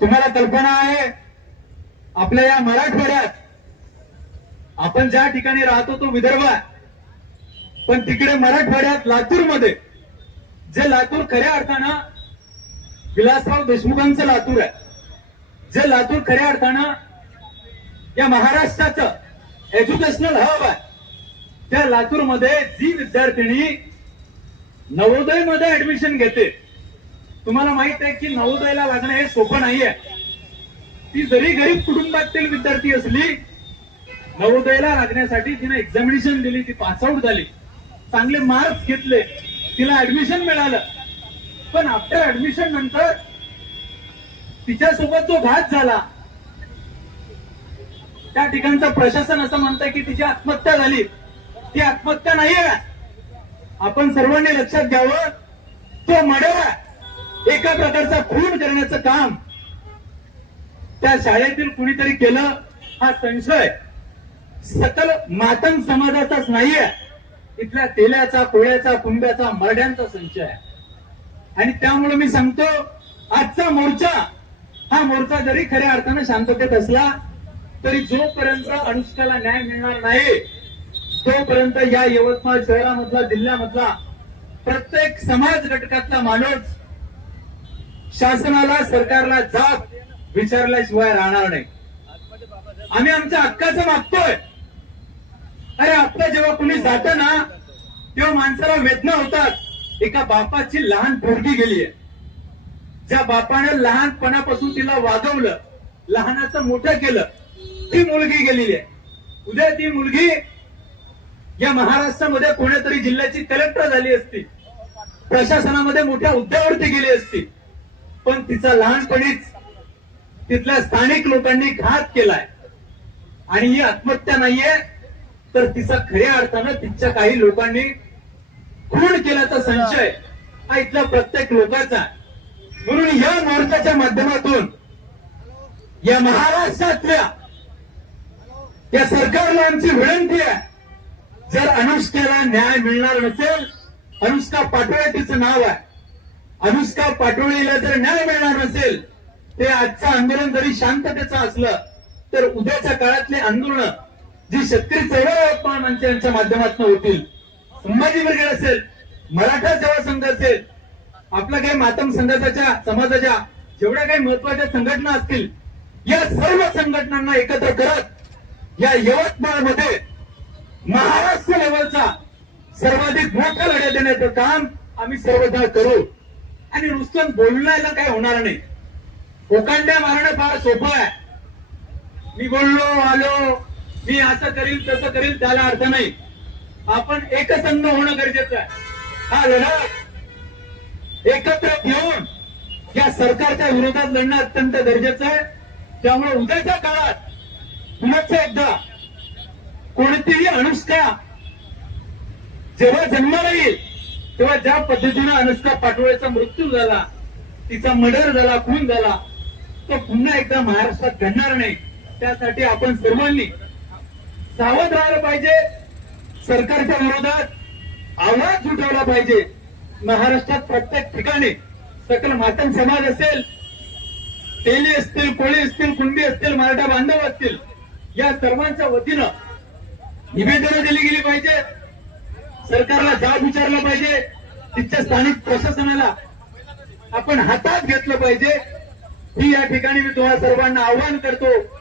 तुम्हाला कल्पना आहे? आपल्या या मराठवाड्यात आपण ज्या ठिकाणी राहतो तो विदर्भ आहे. पण तिकडे मराठवाड्यात लातूरमध्ये जे लातूर खऱ्या अर्थानं विलासराव देशमुखांचं लातूर आहे. जे लातूर खऱ्या अर्थानं या महाराष्ट्राचं एज्युकेशनल हब आहे. त्या लातूरमध्ये जी विद्यार्थिनी नवोदयमध्ये ऍडमिशन घेते तुम्हाला माहीत आहे की नवोदयला लागणं हे सोपं नाहीये. ती जरी गरीब कुटुंबातील विद्यार्थी असली नवोदयला लागण्यासाठी तिने एक्झामिनेशन दिली ती पासआउट झाली. चांगले मार्क्स घेतले तिला ऍडमिशन मिळालं. पण आफ्टर ऍडमिशन नंतर तिच्यासोबत जो घात झाला त्या ठिकाणचं प्रशासन असं म्हणतंय की तिची आत्महत्या झाली. ती आत्महत्या नाहीये. आपण सर्वांनी लक्षात घ्यावं तो मर्डर आहे. एका प्रकारचा खून करण्याचं काम त्या शाळेतील कुणीतरी केलं हा संशय सकल मातंग समाजाचाच नाहीये. इथल्या तेल्याचा कोळ्याचा कुंब्याचा मरड्यांचा संशय आहे. आणि त्यामुळे मी सांगतो आजचा मोर्चा हा मोर्चा जरी खऱ्या अर्थानं शांततेत असला तरी जोपर्यंत अनुष्काला न्याय मिळणार नाही तोपर्यंत या यवतमाळ शहरामधला जिल्ह्यामधला प्रत्येक समाज घटकातला माणूस शासनाला सरकारला जाब विचारल्याशिवाय राहणार नाही. आम्ही आमच्या हक्काचं मागतोय. अरे आता जेव्हा कुणी जात ना तेव्हा माणसाला वेदना होतात. एका बापाची लहान पोरगी गेली आहे ज्या बापाने लहानपणापासून तिला वागवलं लहानाचं मोठं केलं ती मुलगी गेलेली आहे उद्या ती मुलगी या महाराष्ट्रामध्ये कोणीतरी जिल्ह्याची कलेक्टर झाली असती. प्रशासनामध्ये मोठ्या हुद्द्यावरती गेली असती. पण तिचा लहानपणीच तिथल्या स्थानिक लोकांनी घात केलाय आणि ही आत्महत्या नाहीये तर तिचा खऱ्या अर्थानं तिच्या काही लोकांनी खून केल्याचा संशय हा इथल्या प्रत्येक लोकांचा आहे. म्हणून या मोर्चाच्या माध्यमातून या महाराष्ट्रातल्या या सरकारला आमची विनंती आहे जर अनुष्काला न्याय मिळणार नसेल अनुष्का पाटोळे तिचं नाव आहे अनुष्का पाटोळीला जर न्याय मिळणार नसेल ते आजचं आंदोलन जरी शांततेचं असलं तर उद्याच्या काळातले आंदोलन जी शेतकरी चळवळ यवतमाळ मंचांच्या माध्यमातून होतील संभाजी ब्रिगेड असेल मराठा सेवा संघ असेल आपला काही मातम संघाच्या समाजाच्या जेवढ्या काही महत्त्वाच्या संघटना असतील या सर्व संघटनांना एकत्र करत या यवतमाळमध्ये महाराष्ट्र लेवलचा सर्वाधिक मोठा लढा देण्याचं काम आम्ही सर्वजण करू. आणि नुसतं बोलण्याला काय होणार नाही. ओकांड्या मारणं फार सोपं आहे. मी बोललो आलो मी असं करील तसं करील त्याला अर्थ नाही. आपण एकसंघ होणं गरजेचं आहे. हा लढा एकत्र घेऊन या सरकारच्या विरोधात लढणं अत्यंत गरजेचं आहे. त्यामुळे उद्याच्या काळात पुनच एकदा कोणतीही अनुष्का जेव्हा जन्माला येईल तेव्हा ज्या पद्धतीनं अनुष्का पाटोळेचा मृत्यू झाला तिचा मर्डर झाला खून झाला तो पुन्हा एकदा महाराष्ट्रात घडणार नाही. त्यासाठी आपण सर्वांनी सावध राहायला पाहिजे. सरकारच्या विरोधात आवाज उठवला पाहिजे. महाराष्ट्रात प्रत्येक ठिकाणी सकल मातंग समाज असेल तेली असतील कोळी असतील कुंडी असतील मराठा बांधव असतील या सर्वांच्या वतीनं निवेदनं दिली गेली पाहिजे सरकारला जाब विचारला पाहिजे तिथच्या स्थानिक प्रशासनाला. आपण हातात घेतलं पाहिजे. ही या ठिकाणी मी तुम्हाला सर्वांना आवाहन करतो.